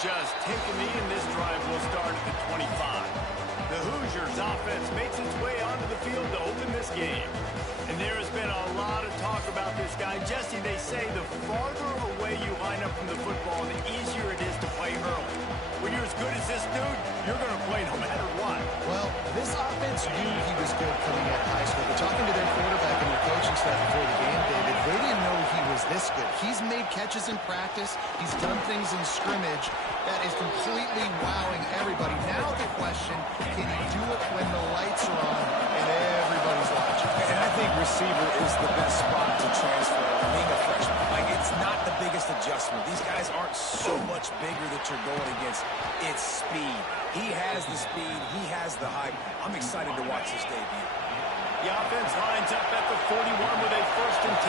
just take a knee, and this drive will start at the 25. The Hoosiers offense makes its way onto the field to open this game. And there has been a lot of talk about this guy. Jesse, they say the farther away you line up from the football, the easier it is to play early. When you're as good as this dude, you're going to play no matter what. Well, this offense knew he was good coming out of high school. But talking to their quarterback and their coaching staff before the game, David, they didn't know he was this good. He's made catches in practice. He's done things in scrimmage that is completely wowing everybody. Now the question, can he do it when the lights are on and everybody's watching? And I think receiver is the best spot to transfer being a freshman. Like, it's not the biggest adjustment. These guys aren't so much bigger that you're going against. It's speed. He has the speed. He has the height. I'm excited to watch this debut. The offense lines up at the 41 with a 1st and 10.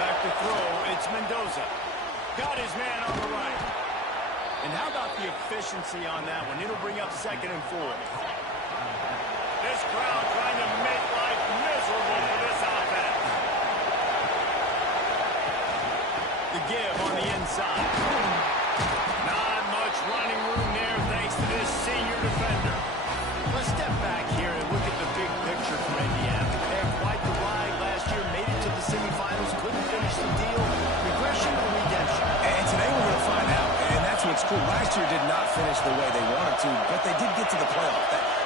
Back to throw, it's Mendoza. Got his man on the right. And how about the efficiency on that one? It'll bring up 2nd and 4. This crowd trying to make life miserable for this offense. The give on the inside. Not much running room there thanks to this senior defender. Let's step back here and look at the big picture for Indiana. They had quite the ride last year, made it to the semifinals, couldn't finish the deal. Regression or redemption? And today we're going to find out. And that's what's cool. Last year did not finish the way they wanted to, but they did get to the playoff.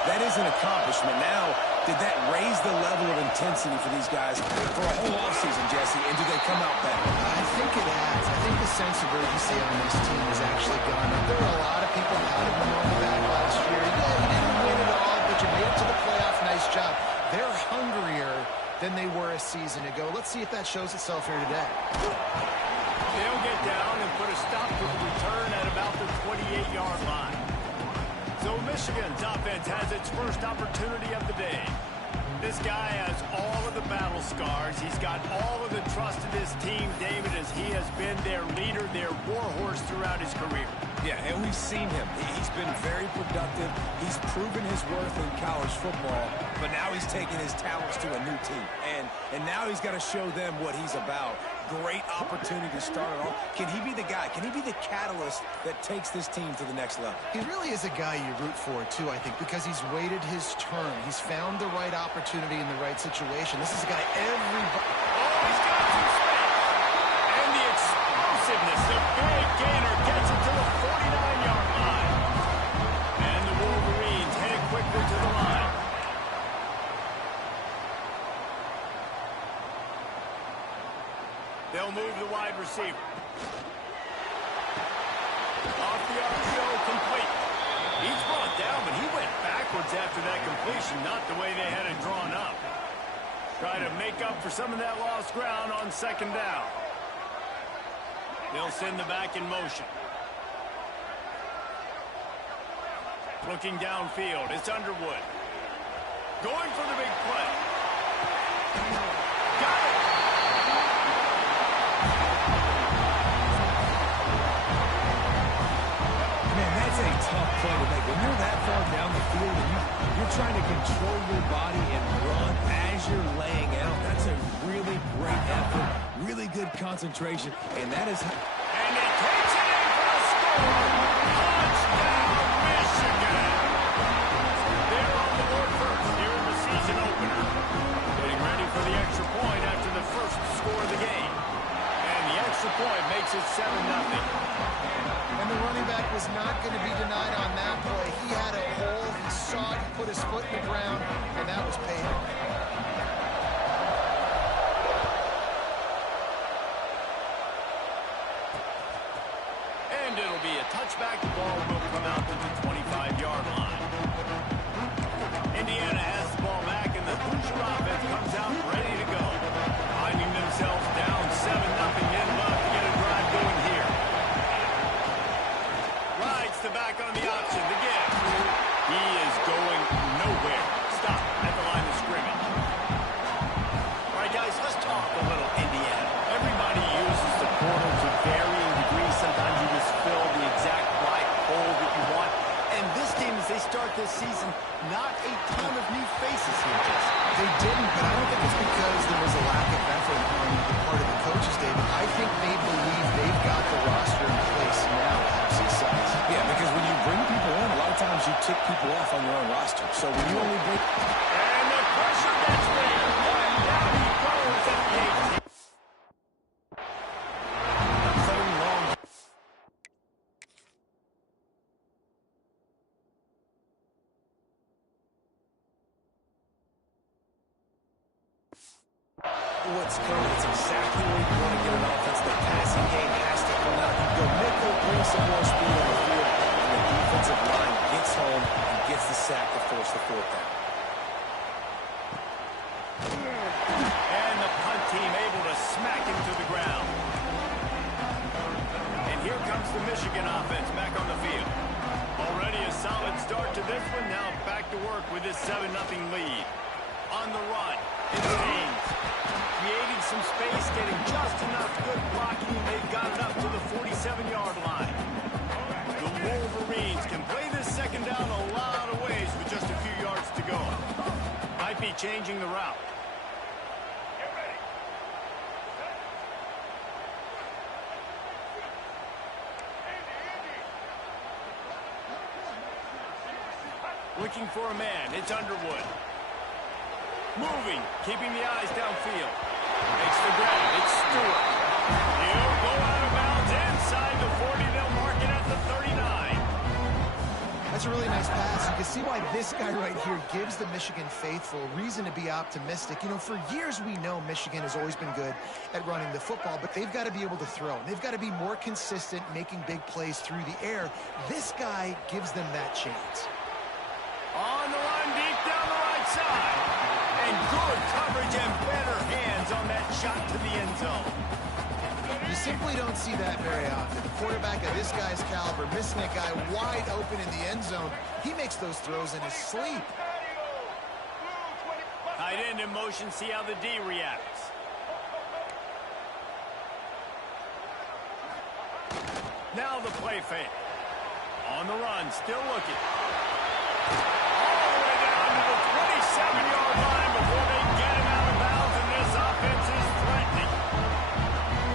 That is an accomplishment. Now, did that raise the level of intensity for these guys for a whole offseason, Jesse? And do they come out better? I think it has. I think the sense of urgency on this team has actually gone up. There were a lot of people patting them on the back last year. Yeah, you didn't win it all, but you made it to the playoff. Nice job. They're hungrier than they were a season ago. Let's see if that shows itself here today. They'll get down and put a stop to the return at about the 28-yard line. So Michigan's offense has its first opportunity of the day. This guy has all of the battle scars. He's got all of the trust of his team, David, as he has been their leader, their warhorse throughout his career. Yeah, and we've seen him. He's been very productive. He's proven his worth in college football, but now he's taking his talents to a new team. And now he's got to show them what he's about. Great opportunity to start it off. Can he be the guy? Can he be the catalyst that takes this team to the next level? He really is a guy you root for, too, I think, because he's waited his turn. He's found the right opportunity in the right situation. This is a guy everybody... Oh, he's got some space. And the explosiveness, the big gainer gets it to the 49-yard line. And the Wolverines headed quickly to the line. They'll move the wide receiver. Off the RPO, complete. He's brought down, but he went backwards after that completion, not the way they had it drawn up. Try to make up for some of that lost ground on 2nd down. They'll send the back in motion. Looking downfield, it's Underwood. Going for the big play. Got it! That's a tough play to make. When you're that far down the field and you're trying to control your body and run as you're laying out, that's a really great effort, really good concentration, and that is... And he takes it in for a score! Touchdown, Michigan! They're on the board first here in the season opener. Getting ready for the extra point after the first score of the game. And the extra point makes it 7-0. And the running back was not going to be denied on that play. He had a hole, he saw it, he put his foot in the ground, and that was paid. And it'll be a touchback. The ball will come out to the 25-yard line. Indiana has the ball back, and the Hoosier offense comes out ready to go. Finding themselves down 7-0, and love to get a drive going here. Rides the back on the option, the give. He is going nowhere. Stop at the line of scrimmage. All right, guys, let's talk a little Indiana. Everybody uses the portal to varying degrees. Sometimes you just fill the exact right hole that you want. And this team, as they start this season, not a ton of new faces here, Jesse. They didn't, but I don't think it's because there was a lack of effort on the part of the coaches, David. I think they believe they've got tick people off on your own roster. So when you only bring... And the pressure gets there. And down he goes at the 18. Third and long. What's coming? It's exactly where you want to get an offense. The passing game has to come out. You go nickel, bring some more speed on the field, and the defensive line gets home and gets the sack to force the fourth down. And the punt team able to smack him to the ground. And here comes the Michigan offense back on the field. Already a solid start to this one. Now back to work with this 7-0 lead. On the run, it's Haynes. Creating some space, getting just enough good blocking. They've got it up to the 47-yard line. The Wolverines can play this second down a lot of ways with just a few yards to go. Might be changing the route. Looking for a man. It's Underwood. Moving, keeping the eyes downfield. Makes the grab. It's Stewart. He'll go out of bounds inside the 40. They'll mark it at the 39. That's a really nice pass. You can see why this guy right here gives the Michigan faithful reason to be optimistic. You know, for years we know Michigan has always been good at running the football, but they've got to be able to throw. They've got to be more consistent making big plays through the air. This guy gives them that chance. On the run, deep down the right side. And good coverage and better hands on that shot to the end zone. You simply don't see that very often. The quarterback of this guy's caliber, missing a guy wide open in the end zone. He makes those throws in his sleep. Tight end in motion, see how the D reacts. Now the play fake. On the run, still looking. All the way down to the 27-yard line before they get him out of bounds, and this offense is threatening.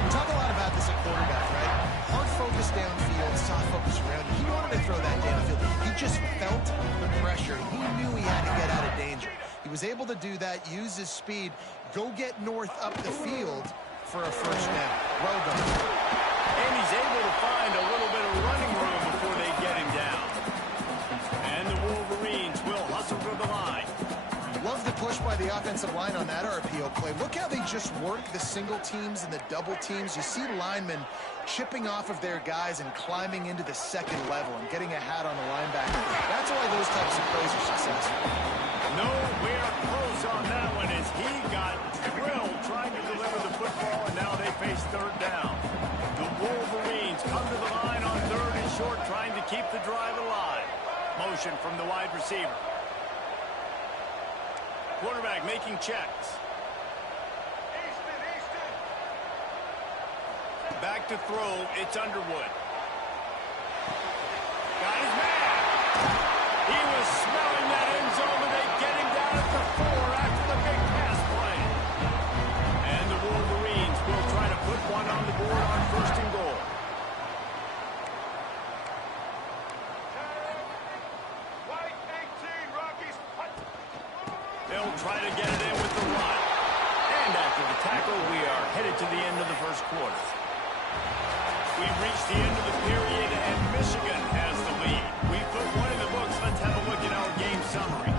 We talk a lot about this at quarterback, right? Hard focus downfield, soft focus around. He wanted to throw that downfield. He just felt the pressure. He knew he had to get out of danger. He was able to do that, use his speed, go get north up the field for a first down. Well done. And he's able to find a little bit of running room before they get him down. And the Wolverines will hustle to the line. Love the push by the offensive line on that RPO play. Look how they just work the single teams and the double teams. You see linemen chipping off of their guys and climbing into the second level and getting a hat on the linebacker. That's why those types of plays are successful. Nowhere close on that one as he got drilled trying to deliver the football, and now they face third down. The Wolverines come to the line on third and short, trying to keep the drive alive. Motion from the wide receiver. Quarterback making checks. Back to throw, it's Underwood. Got his man. He was smelling that end zone, but they get him down at the 4 after the big pass play. And the Wolverines will try to put one on the board on first and goal. They'll try to get it in with the run. And after the tackle, we are headed to the end of the first quarter. We've reached the end of the period, and Michigan has the lead. We put one in the books. Let's have a look at our game summary.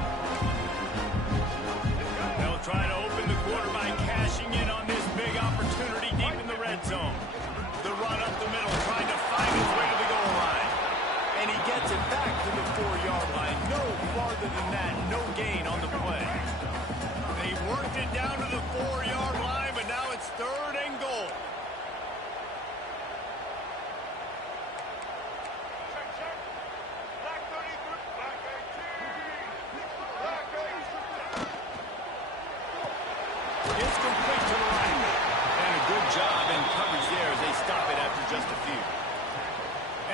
They'll try to open the quarter by cashing in on this big opportunity deep in the red zone. The run up the middle, trying to find his way to the goal line. And he gets it back to the 4-yard line. No farther than that, no gain on the play. They worked it down to the 4-yard line, but now it's third and goal. It's complete to the right. And a good job in coverage there as they stop it after just a few.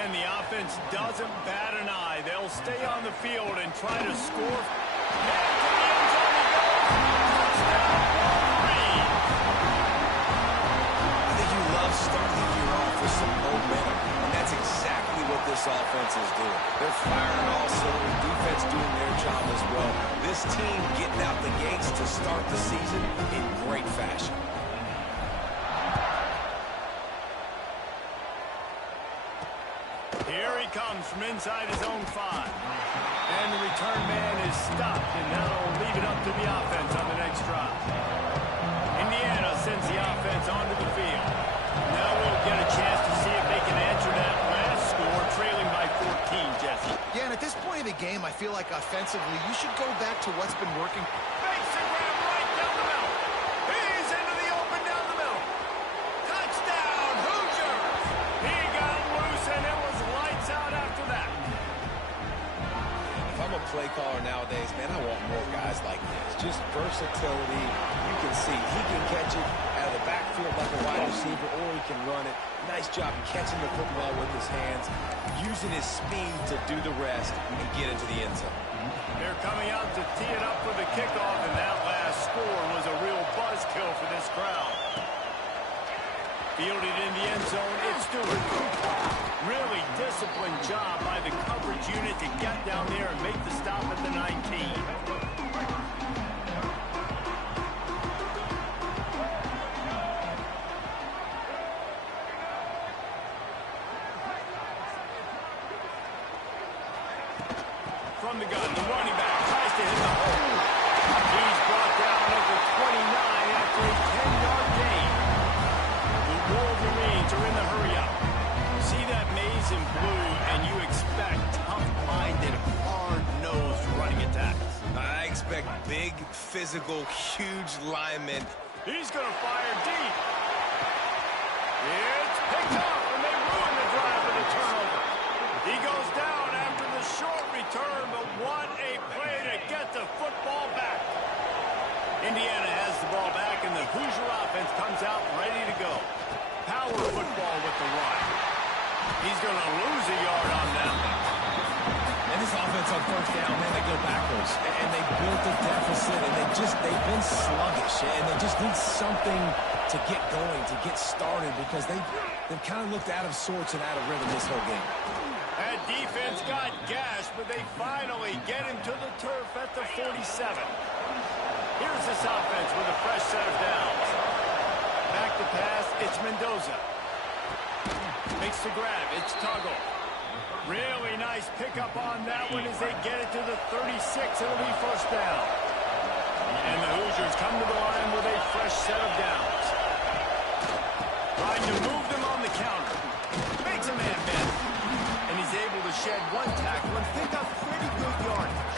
And the offense doesn't bat an eye. They'll stay on the field and try to score. And to the end zone he goes. Touchdown, Wolverine. I think you love starting the year off with some momentum, and that's exactly what this offense offense is doing. They're firing all cylinders. Defense doing their job as well. This team getting out the gates to start the season in great fashion. Here he comes from inside his own 5. And the return man is stopped, and now they'll leave it up to the offense on the next drive. Indiana sends the offense onto the field. Now we'll get a chance to see if they can answer that last score, trailing by 14, Jesse. Yeah, and at this point of the game, I feel like offensively, you should go back to what's been working. Makes the grab right down the middle. He's into the open down the middle. Touchdown, Hoosiers! He got loose, and it was lights out after that. If I'm a play caller nowadays, man, I want more guys like this. Just versatility. You can see he can catch it out of the backfield like a wide receiver, or he can run it. Nice job catching the football with his hands, using his speed to do the rest and get into the end zone. They're coming out to tee it up for the kickoff, and that last score was a real buzzkill for this crowd. Fielded in the end zone, it's Stewart. Really disciplined job by the coverage unit to get down there and make the stop at the 19. From the gun, the running back tries to hit the hole. He's brought down at the 29 after a 10-yard gain. The Wolverines are in the hurry-up. See that maze in blue, and you expect tough-minded, hard-nosed running attacks. I expect big, physical, huge linemen. He's going to fire deep. It's picked up, and they ruin the drive with a turnover. He goes down after the short return, but what a play to get the football back. Indiana has the ball back, and the Hoosier offense comes out ready to go. Power football with the run. He's going to lose a yard on that one. And this offense on first down, man, they go backwards. And they built a deficit, and they've been sluggish. And they just need something to get going, to get started, because they've kind of looked out of sorts and out of rhythm this whole game. That defense got gashed, but they finally get him to the turf at the 47. Here's this offense with a fresh set of downs. Back to pass, it's Mendoza. Makes the grab, it's Tuggle. Really nice pickup on that one as they get it to the 36. It'll be first down. And the Hoosiers come to the line with a fresh set of downs. Trying to move them on the counter. Makes a man miss. And he's able to shed one tackle and pick up pretty good yardage.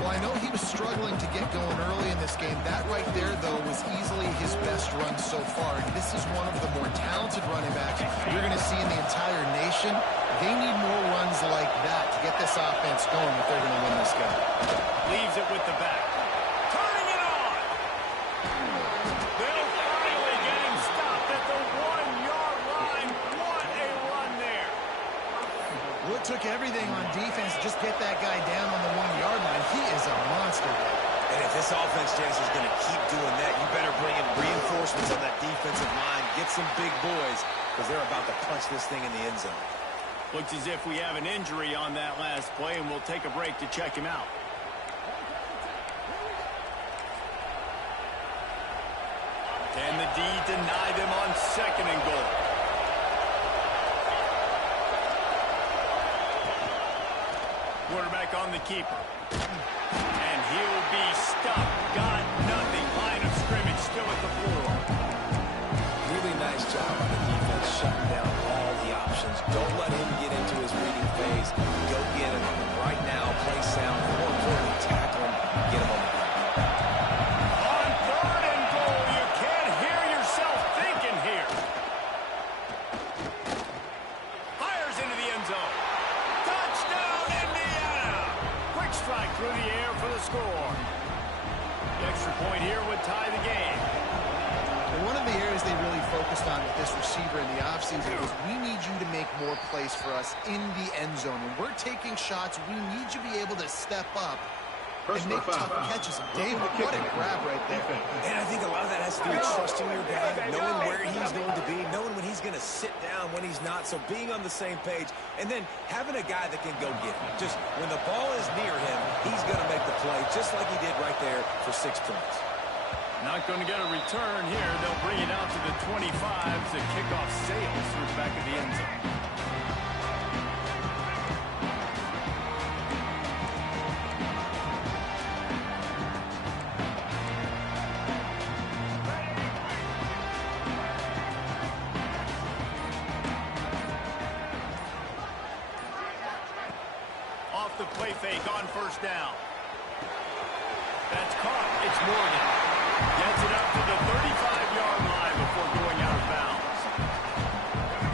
Well, I know he was struggling to get going early in this game. That right there, though, was easily his best run so far. And this is one of the more talented running backs you're going to see in the entire nation. They need more runs like that to get this offense going if they're going to win this game. Leaves it with the back. Turning it on! They'll finally get him stopped at the 1-yard line. What a run there! Well, it took everything on defense to just get that guy down on the 1-yard line. He is a monster. And if this offense, James, is going to keep doing that, you better bring in reinforcements on that defensive line. Get some big boys, because they're about to punch this thing in the end zone. Looks as if we have an injury on that last play, and we'll take a break to check him out. Can the D deny them on 2nd and goal? Quarterback on the keeper. And he'll be stopped. Got nothing. Line of scrimmage still at the 4. Really nice job on the defense, shutting down all the options. Don't let him get into his reading phase. Go get him right now. Play sound. More importantly, tackle him. Get him on the ground. On 3rd and goal, you can't hear yourself thinking here. Fires into the end zone. Touchdown, Indiana! Quick strike through the air for the score. The extra point here would tie the game. And one of the areas they really focused on with this receiver in the offseason was we need you to make more plays for us in the end zone. When we're taking shots, we need you to be able to step up and make tough catches. David, what a grab right there. And I think a lot of that has to do with trusting your guy, knowing where he's going to be, knowing when he's he's going to sit down, when he's not. So being on the same page, and then having a guy that can go get it. Just when the ball is near him, he's going to make the play, just like he did right there for 6 points. Not going to get a return here. They'll bring it out to the 25 to kick off Sales through the back of the end zone. Off the play fake on first down. That's caught. It's Morgan. Gets it up to the 35-yard line before going out of bounds.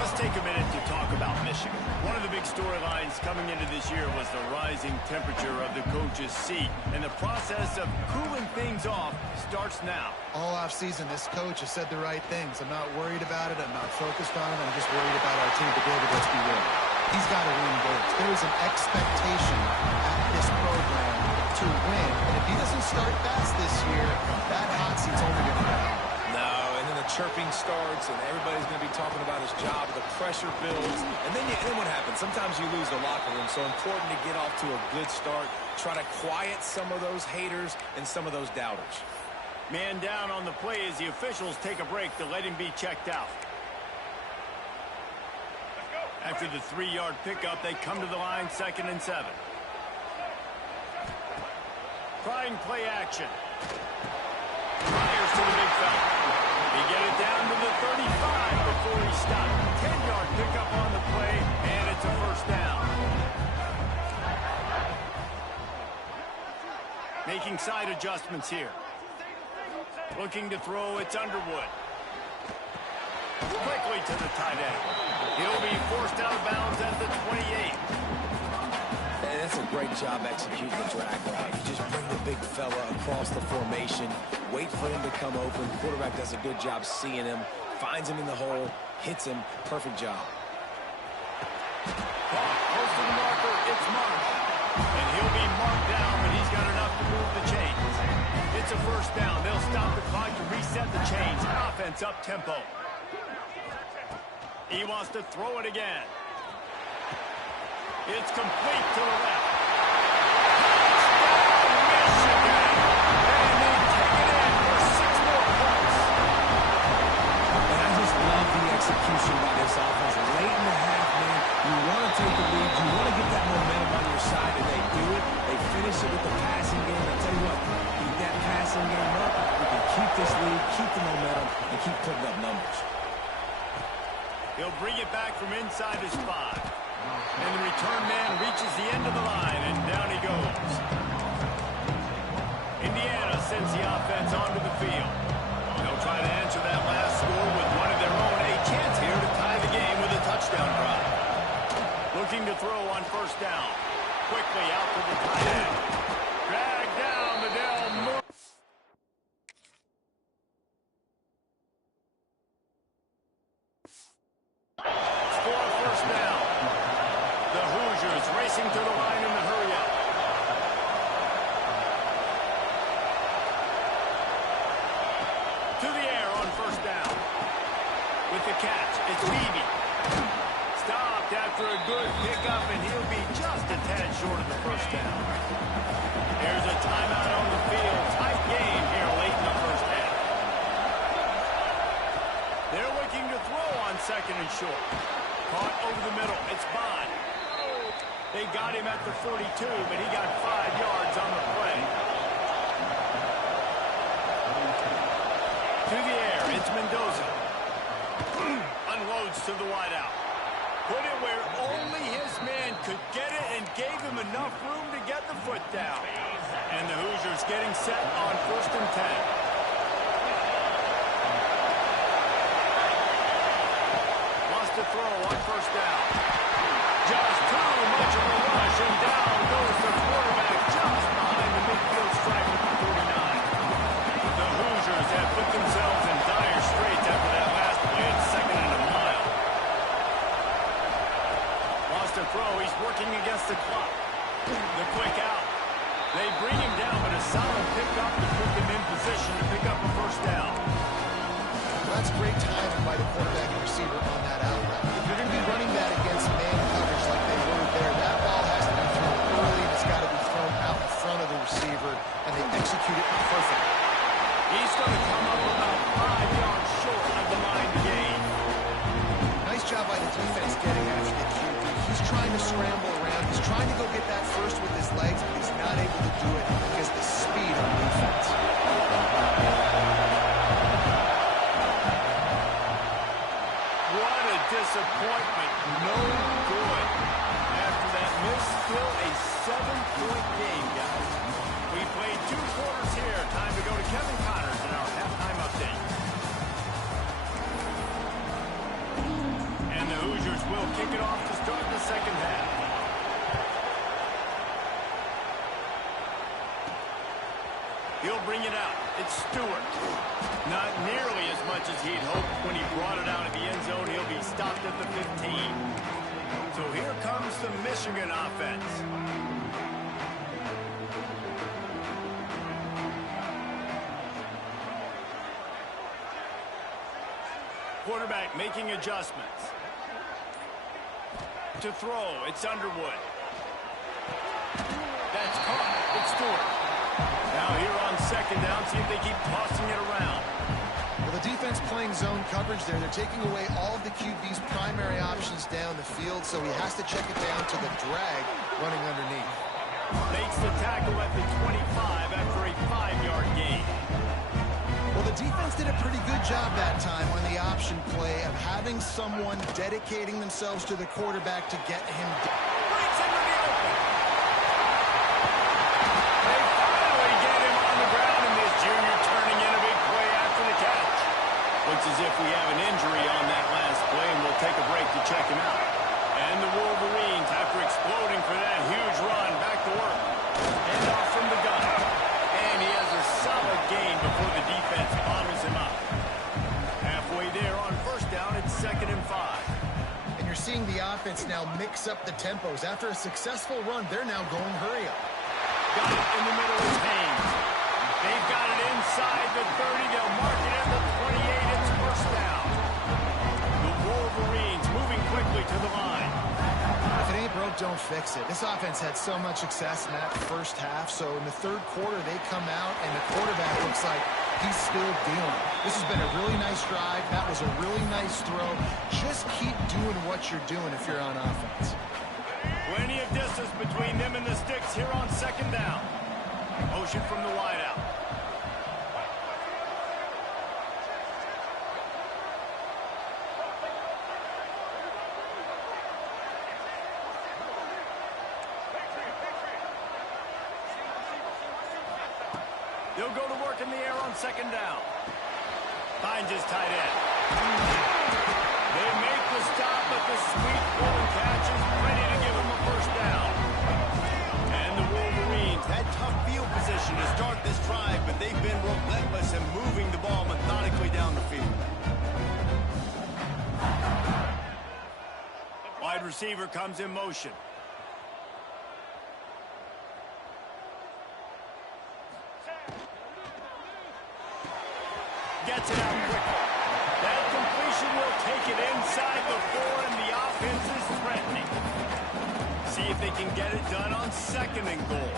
Let's take a minute to talk about Michigan. One of the big storylines coming into this year was the rising temperature of the coach's seat. And the process of cooling things off starts now. All offseason, this coach has said the right things. I'm not worried about it. I'm not focused on it. I'm just worried about our team. But David, let's be real. He's got to win games. There is an expectation at this program to win. And if he doesn't start fast this year, that hot seat's only going to go. No, and then the chirping starts, and everybody's going to be talking about his job, the pressure builds, and then what happens? Sometimes you lose the locker room, so important to get off to a good start, try to quiet some of those haters and some of those doubters. Man down on the play as the officials take a break to let him be checked out. After the 3-yard pickup, they come to the line, 2nd and 7. Trying play action. Fires to the big fella. He get it down to the 35 before he stopped. 10-yard pickup on the play, and it's a first down. Making side adjustments here. Looking to throw, it's Underwood. Quickly to the tight end. He'll be forced out of bounds at the 28. And that's a great job executing the drag route. You just bring the big fella across the formation, wait for him to come open. Quarterback does a good job seeing him, finds him in the hole, hits him. Perfect job. Close to the marker, it's Marsh. And he'll be marked down, but he's got enough to move the chains. It's a first down. They'll stop the clock to reset the chains. Offense up tempo. He wants to throw it again. It's complete to the left. Touchdown, Michigan! And they take it in for 6 more points. And I just love the execution by this offense. Late in the half, man, you want to take the lead. You want to get that momentum on your side, and they do it. They finish it with the passing game. I tell you what, keep that passing game up. We can keep this lead, keep the momentum, and keep putting up numbers. He'll bring it back from inside his 5. And the return man reaches the end of the line, and down he goes. Indiana sends the offense onto the field. They'll try to answer that last score with one of their own. A chance here to tie the game with a touchdown drive. Looking to throw on first down. Quickly out to the tight end. Drag down Bedell Moore. Score first down. The Hoosiers racing to the line in the hurry-up. To the air on first down. With the catch, it's Levy. Stopped after a good pickup, and he'll be just a tad short of the first down. There's a timeout on the field. Tight game here late in the first half. They're looking to throw on 2nd and short. Caught over the middle. It's Bond. They got him at the 42, but he got 5 yards on the play. To the air, it's Mendoza. Unloads to the wideout. Put it where only his man could get it and gave him enough room to get the foot down. And the Hoosiers getting set on 1st and 10. Lost to throw on first down. Just too much of a rush, and down goes the quarterback just behind the midfield stripe at the 49. The Hoosiers have put themselves in dire straits after that last play at 2nd and a mile. Lost to throw. He's working against the clock. The quick out. They bring him down, but a solid pickup to put them in position to pick up a first down. Well, that's great timing by the quarterback in receiver on that out route. If you're going to be running that against man coverage like they were there, that ball has to be thrown early, and it's got to be thrown out in front of the receiver, and they execute it perfectly. He's going to come up about 5 yards short of the line gain. Nice job by the defense getting after the QB. He's trying to scramble around. He's trying to go get that first with his legs, but he's not able to do it because of the speed on defense. What a disappointment. No good. After that miss, still a 7-point game, guys. We played 2 quarters here. Time to go to Kevin Connors in our halftime update. And the Hoosiers will kick it off to start the second half. He'll bring it out. It's Stewart. Not nearly as much as he'd hoped when he brought it out of the end zone. He'll be stopped at the 15. So here comes the Michigan offense. Quarterback making adjustments. To throw, it's Underwood. That's caught. It's Stewart. Now here on second down, see if they keep tossing it around. Well, the defense playing zone coverage there. They're taking away all of the QB's primary options down the field, so he has to check it down to the drag running underneath. Makes the tackle at the 25 after a 5-yard gain. Well, the defense did a pretty good job that time on the option play of having someone dedicating themselves to the quarterback to get him down. Breaks into the open. They finally get him on the ground, and this junior turning in a big play after the catch. Looks as if we have an injury on that last play, and we'll take a break to check him out. And the Wolverines, after exploding for that huge run, back to work. Hand off from the gun. And he has a solid gain before the defense bottles him up. Halfway there on first down, it's 2nd and 5. And you're seeing the offense now mix up the tempos. After a successful run, they're now going hurry up. Got it in the middle of Haynes. They've got it inside the 30. They'll mark it at the 28. It's first down. The Wolverines moving quickly to the line. If it ain't broke, don't fix it. This offense had so much success in that first half, so in the third quarter, they come out, and the quarterback looks like he's still dealing. This has been a really nice drive. That was a really nice throw. Just keep doing what you're doing if you're on offense. Plenty of distance between them and the sticks here on second down. Motion from the wideout. They'll go to work in the air on second down. Finds his tight end. They make the stop, but the sweet golden catch is ready to give him a first down. And the Wolverines had tough field position to start this drive, but they've been relentless in moving the ball methodically down the field. Wide receiver comes in motion. Gets it out quickly. That completion will take it inside the 4, and the offense is threatening. See if they can get it done on 2nd and goal.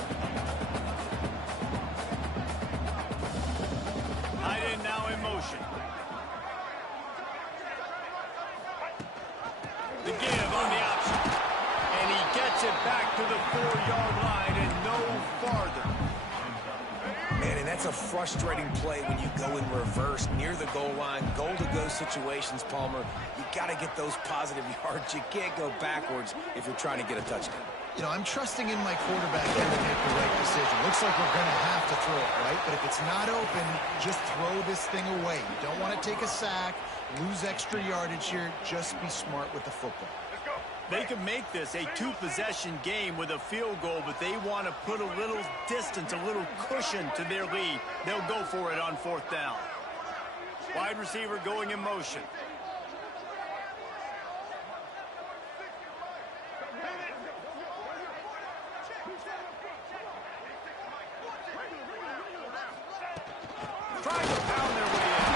Tight end now in motion. The give on the option. And he gets it back to the 4-yard line and no farther. Man, and that's a frustrating play when you go in reverse near the goal line, goal-to-go situations, Palmer. You got to get those positive yards. You can't go backwards if you're trying to get a touchdown. You know, I'm trusting in my quarterback here to make the right decision. Looks like we're going to have to throw it, right? But if it's not open, just throw this thing away. You don't want to take a sack, lose extra yardage here. Just be smart with the football. They can make this a 2-possession game with a field goal, but they want to put a little distance, a little cushion to their lead. They'll go for it on 4th down. Wide receiver going in motion. Trying to pound their way in.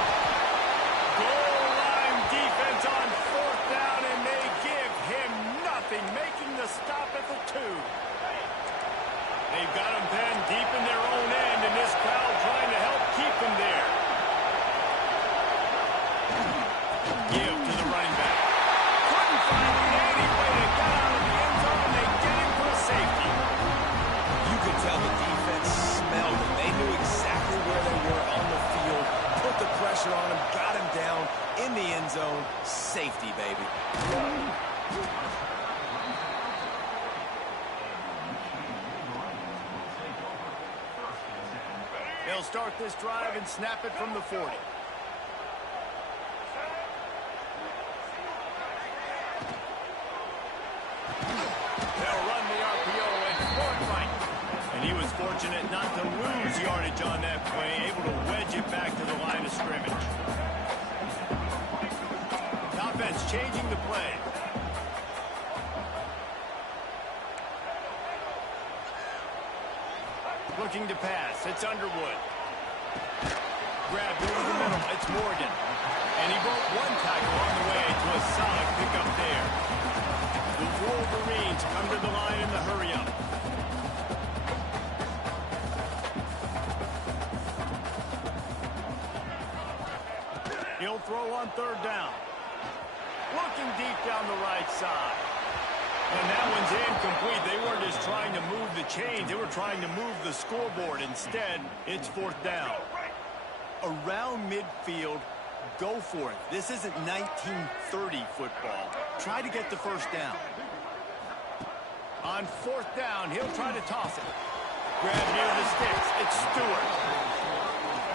Goal line defense on safety, baby. They'll start this drive and snap it from the 40. They'll run the RPO and forward right. And he was fortunate not to lose yardage on that play, able to wedge it back to the line of scrimmage. The offense changing the play. Looking to pass. It's Underwood. Grabbed over the middle. It's Morgan. And he broke one tackle on the way to a solid pickup there. The Wolverines come to the line in the hurry-up. He'll throw on third down. Looking deep down the right side. And that one's incomplete. They weren't just trying to move the chains. They were trying to move the scoreboard. Instead, it's fourth down. Around midfield, go for it. This isn't 1930 football. Try to get the first down. On fourth down, he'll try to toss it. Grab near the sticks. It's Stewart.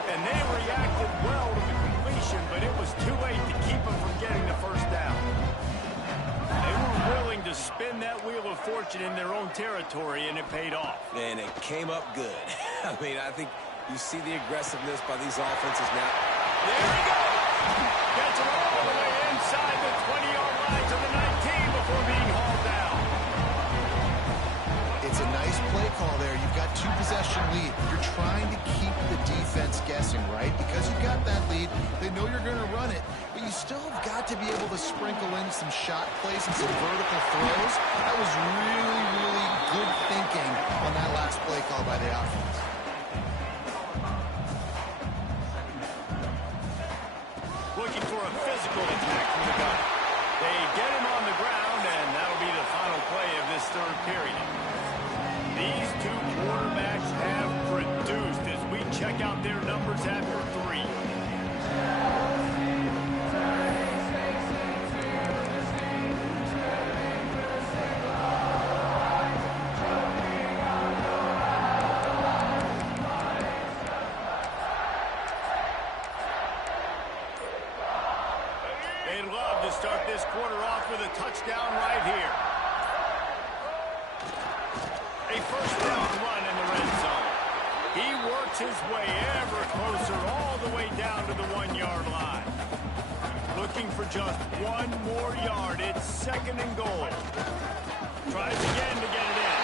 And they reacted well to the completion, but it was too late to keep them from getting the first down. They were willing to spin that wheel of fortune in their own territory, and it paid off. And it came up good. I mean, I think you see the aggressiveness by these offenses now. There he goes. Gets it all the way inside the 20-yard line to the 19 before being hauled down. It's a nice play call there. You've got two-possession lead. You're trying to keep the defense guessing, right? Because you've got that lead, they know you're going to run it, but you still have got to be able to sprinkle in some shot plays and some vertical throws. That was really, really good thinking on that last play call by the offense. Looking for a physical attack from the gun. They get him on the ground, and that'll be the final play of this third period. These two quarterbacks have produced as we check out their numbers after three. They'd love to start this quarter off with a touchdown right here. A first down run in the red zone. He works his way ever closer all the way down to the 1-yard line. Looking for just one more yard. It's second and goal. Tries again to get it in.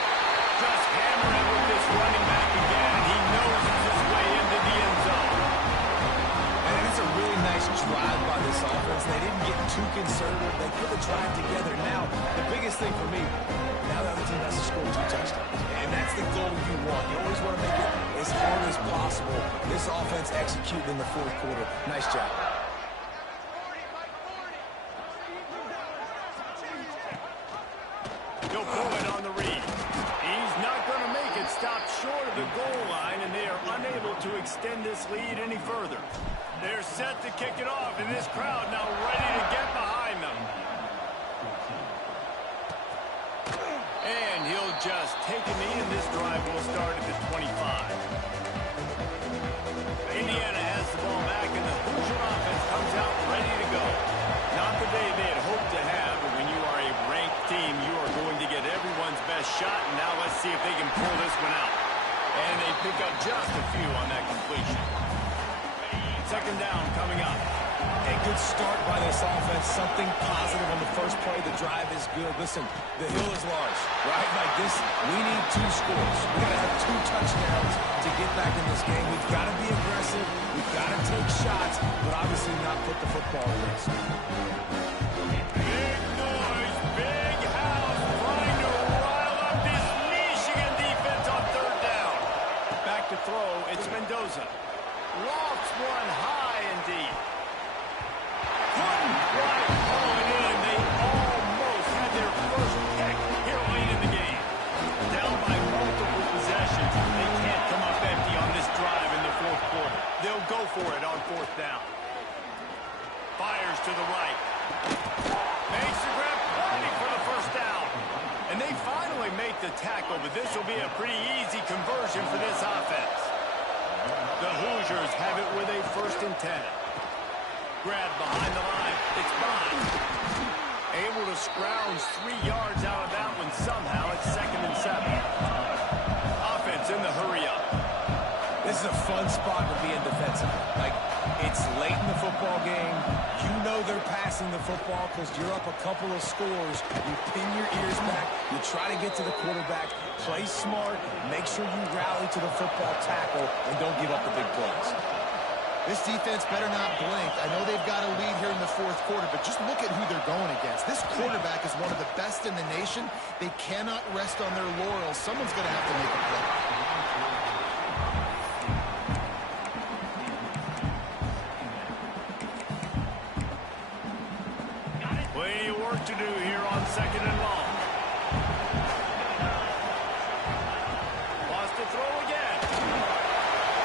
Just hammering with this running back again. He noses his way into the end zone. And it's a really nice drive by this offense. They didn't get too conservative. They put the drive together. Now, the biggest thing for me, now the other team has to score 2 touchdowns. And that's the goal you want. You always want to make it as hard as possible. This offense executed in the fourth quarter. Nice job. He'll pull it on the read. He's not going to make it. Stop short of the goal line, and they are unable to extend this lead any further. They're set to kick it off, and this crowd now ready to get behind them. And he'll just take a knee, and this drive will start at the 25. Indiana has the ball back, and the Hoosier offense comes out ready to go. Not the day they had hoped to have, but when you are a ranked team, you are going to get everyone's best shot, and now let's see if they can pull this one out. And they pick up just a few on that completion. Second down coming up. A good start by this offense. Something positive on the first play. The drive is good. Listen, the hill is large, right? Like this, we need 2 scores. We got to have 2 touchdowns to get back in this game. We've got to be aggressive. We've got to take shots, but obviously not put the football at risk. Big noise, big house, trying to rile up this Michigan defense on third down. Back to throw, it's Mendoza. Lofts one high and deep. Couldn't quite haul it in. They almost had their first pick here late in the game. Down by multiple possessions. They can't come up empty on this drive in the fourth quarter. They'll go for it on fourth down. Fires to the right. Makes the grab plenty for the first down. And they finally make the tackle, but this will be a pretty easy conversion for this offense. The Hoosiers have it with a 1st and 10. Grab behind the line. It's Bond. Able to scrounge 3 yards out of that one somehow. It's 2nd and 7. Offense in the hurry up. This is a fun spot to be in defensively. Like, it's late in the football game. You know they're passing the football because you're up a couple of scores. You pin your ears back. You try to get to the quarterback. Play smart. Make sure you rally to the football tackle and don't give up the big plays. This defense better not blink. I know they've got a lead here in the 4th quarter, but just look at who they're going against. This quarterback is one of the best in the nation. They cannot rest on their laurels. Someone's going to have to make a play. Plenty of work to do here on 2nd and long. Wants to throw again.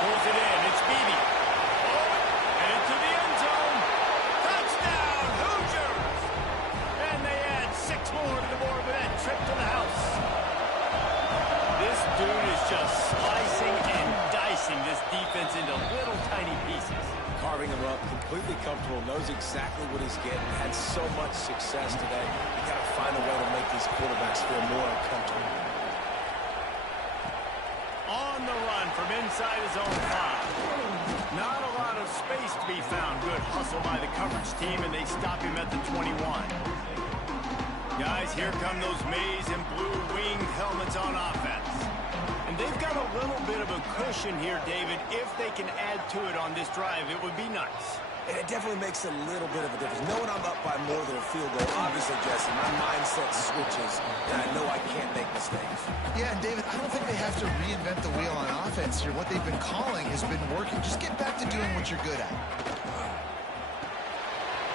Pulls it in. It's Beebe. And into the end zone. Touchdown, Hoosiers! And they add 6 more to the board with that trip to the house. This dude is just slicing and dicing this defense into little tiny pieces. Carving him up, completely comfortable, knows exactly what he's getting, had so much success today. You got to find a way to make these quarterbacks feel more uncomfortable. On the run from inside his own 5. Not a lot of space to be found. Good hustle by the coverage team, and they stop him at the 21. Guys, here come those maize and blue winged helmets on offense. And they've got a little bit of a cushion here, David. If they can add to it on this drive, it would be nice. And it definitely makes a little bit of a difference. Knowing I'm up by more than a field goal, obviously, Jesse, my mindset switches, and I know I can't make mistakes. Yeah, and David, I don't think they have to reinvent the wheel on offense here. What they've been calling has been working. Just get back to doing what you're good at.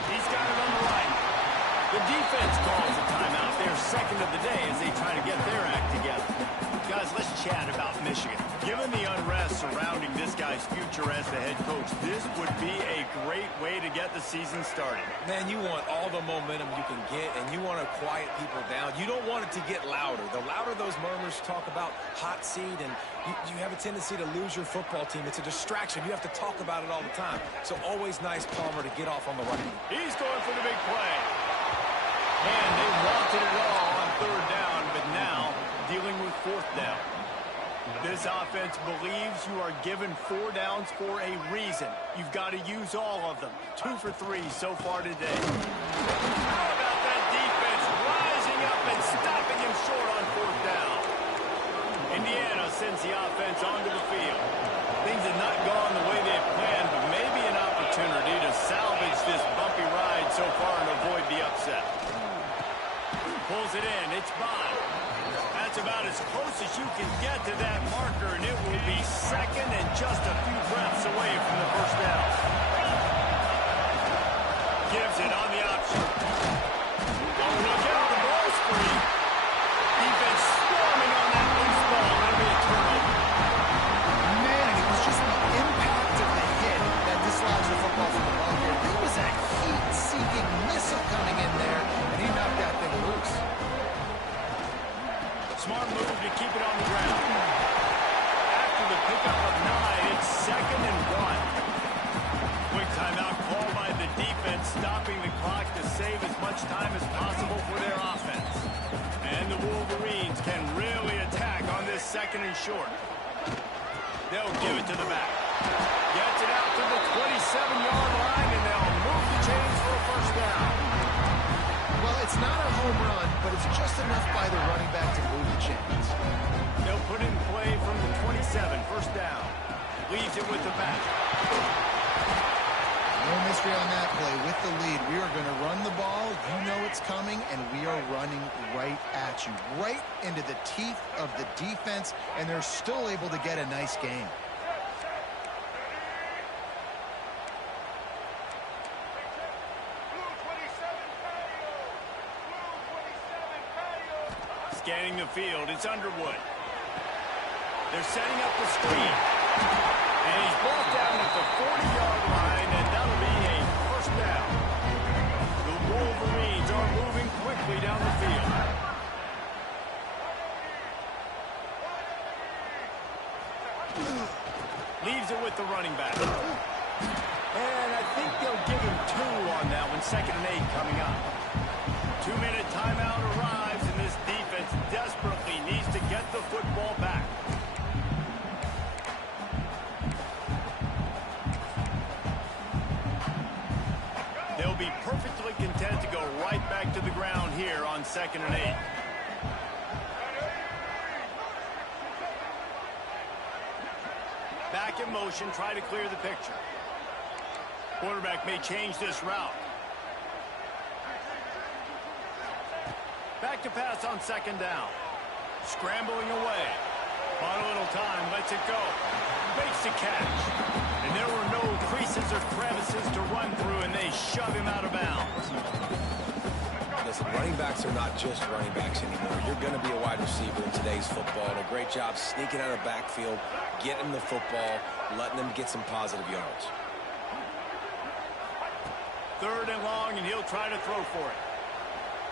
He's got it on the right. The defense calls a timeout. They're 2nd of the day as they try to get their act together. Guys, let's chat about Michigan. Given the unrest surrounding this guy's future as the head coach, this would be a great way to get the season started. Man, you want all the momentum you can get, and you want to quiet people down. You don't want it to get louder. The louder those murmurs talk about hot seat, and you have a tendency to lose your football team. It's a distraction. You have to talk about it all the time. So always nice, Palmer, to get off on the right. He's going for the big play. And they wanted it all on 3rd down, but now dealing with 4th down. This offense believes you are given 4 downs for a reason. You've got to use all of them. 2 for 3 so far today. How about that defense rising up and stopping him short on 4th down? Indiana sends the offense onto the field. Things have not gone the way they had planned, but maybe an opportunity to salvage this bumpy ride so far and avoid the upset. Pulls it in. It's Bond. That's about as close as you can get to that marker, and it will be 2nd and just a few breaths away from the 1st down. Gives it on the option. Oh, look out. The ball's free. Defense swarming on that loose ball. That'll be a turnover. Man, it was just the impact of the hit that dislodged the football from the ball here. There was a heat-seeking missile coming in there, and he knocked that thing loose. Smart move to keep it on the ground. After the pickup of 9, it's 2nd and 1. Quick timeout called by the defense, stopping the clock to save as much time as possible for their offense. And the Wolverines can really attack on this 2nd and short. They'll give it to the back. Gets it out to the 27-yard line, and they'll move the chains for a 1st down. Well, it's not a home run, but it's just enough by the running back to move the chains. They'll put in play from the 27, 1st down. Leaves it with the back. No mystery on that play. With the lead, we are going to run the ball. You know it's coming, and we are running right at you. Right into the teeth of the defense, and they're still able to get a nice game. Scanning the field, it's Underwood. They're setting up the screen. And he's brought down at the 40-yard line, and that'll be a 1st down. The running back. And I think they'll give him 2 on that one. 2nd and 8 coming up. 2-minute timeout arrives, and this defense desperately needs to get the football back. They'll be perfectly content to go right back to the ground here on 2nd and 8. Back in motion, try to clear the picture. Quarterback may change this route. Back to pass on 2nd down. Scrambling away. Bought a little time, lets it go. Makes the catch. And there were no creases or crevices to run through, and they shove him out of bounds. Listen, running backs are not just running backs anymore. You're going to be a wide receiver in today's football. And a great job sneaking out of the backfield, getting the football, letting them get some positive yards. 3rd and long, and he'll try to throw for it.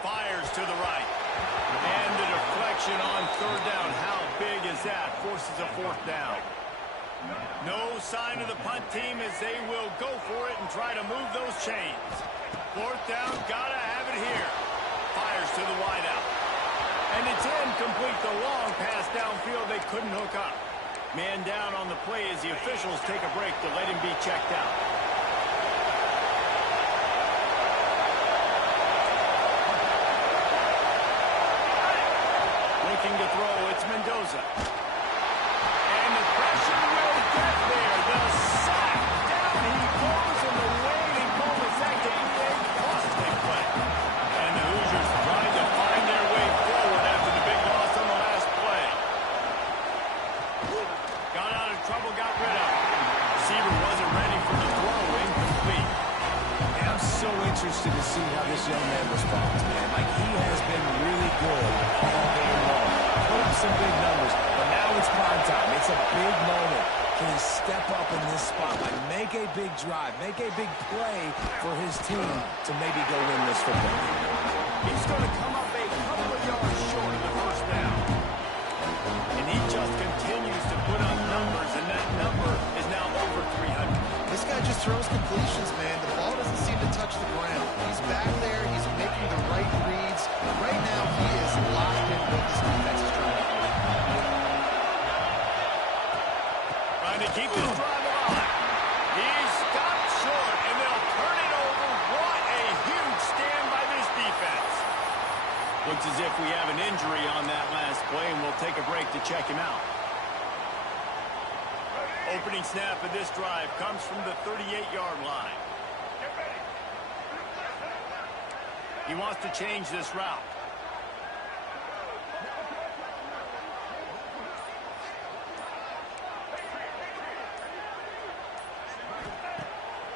Fires to the right. And the deflection on 3rd down. How big is that? Forces a 4th down. No sign of the punt team as they will go for it and try to move those chains. 4th down, gotta have it here. Fires to the wideout. And it's incomplete. The long pass downfield they couldn't hook up. Man down on the play as the officials take a break to let him be checked out. Looking to throw, it's Mendoza. And the pressure will get there. The sack. Down he goes, and the waiting moments that can be a costly play. And the Hoosiers trying to find their way forward after the big loss on the last play. Got out of trouble, got rid of it. Receiver wasn't ready for the throw, incomplete. And I'm so interested to see how this young man responds, man. Like, he has been really good all game long. Put up some big numbers, but now it's prime time. It's a big moment. Can he step up in this spotlight, make a big drive, make a big play for his team to maybe go win this football game? He's going to come up a couple of yards short of the 1st down. And he just continues to put up numbers, and that number is now over 300. This guy just throws completions, man. The ball doesn't seem to touch the ground. He's back there. He's making the right reads. Right now, he is locked in what this defense is trying to do. Trying to keep this drive alive. He's stopped short, and they'll turn it over. What a huge stand by this defense. Looks as if we have an injury on that last play, and we'll take a break to check him out. Opening snap of this drive comes from the 38-yard line. He wants to change this route.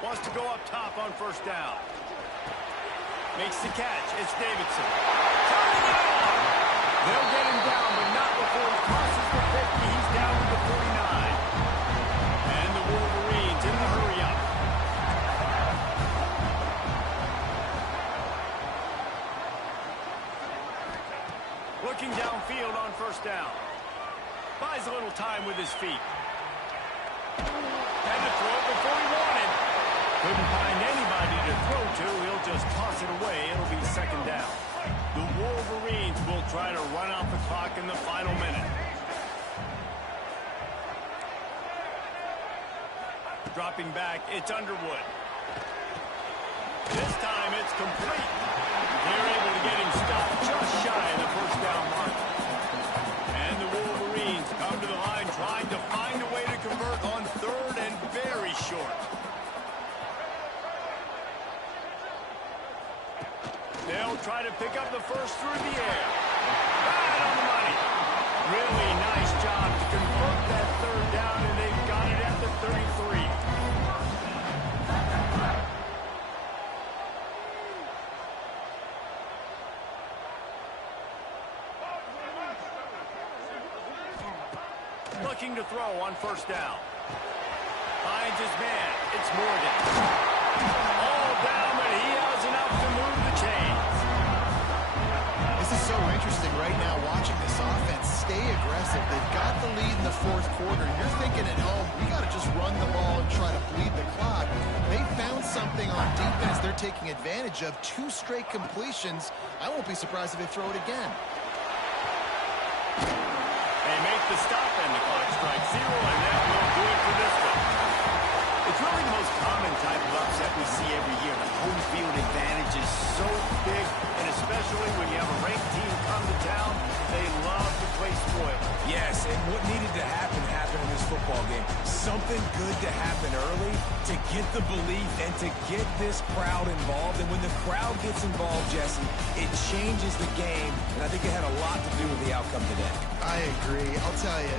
Wants to go up top on 1st down. Makes the catch. It's Davidson. Turning it on. They'll get him down, but not before he crosses the 50. He's down to the 49. And the Wolverines in the hurry-up. Looking downfield on 1st down. Buys a little time with his feet. Had to throw it before he wanted. Couldn't find anybody to throw to. He'll just toss it away. It'll be 2nd down. The Wolverines will try to run out the clock in the final minute. Dropping back, it's Underwood. This time it's complete. They're able to get him stopped just shy of the 1st down mark. And the Wolverines come to the line trying to find a way to convert on 3rd and very short. They'll try to pick up the 1st through the air. Right on the money. Really nice job to convert that 3rd down, and they've got it at the 33. Looking to throw on 1st down. Finds his man. It's Morgan. All down, but he has enough to move the chains. This is so interesting right now watching this offense stay aggressive. They've got the lead in the fourth quarter. You're thinking at home, we got to just run the ball and try to bleed the clock. They found something on defense they're taking advantage of. 2 straight completions. I won't be surprised if they throw it again. They make the stop, and the clock strikes 0, and that will do it for this one. It's really the most common type of upset we see every year. The home field advantage is so big, and especially when you have a ranked team come to town, they love to play spoiler. Yes, and what needed to happen happened in this football game. Something good to happen early to get the belief and to get this crowd involved. And when the crowd gets involved, Jesse, it changes the game, and I think it had a lot to do with the outcome today. I agree. I'll tell you,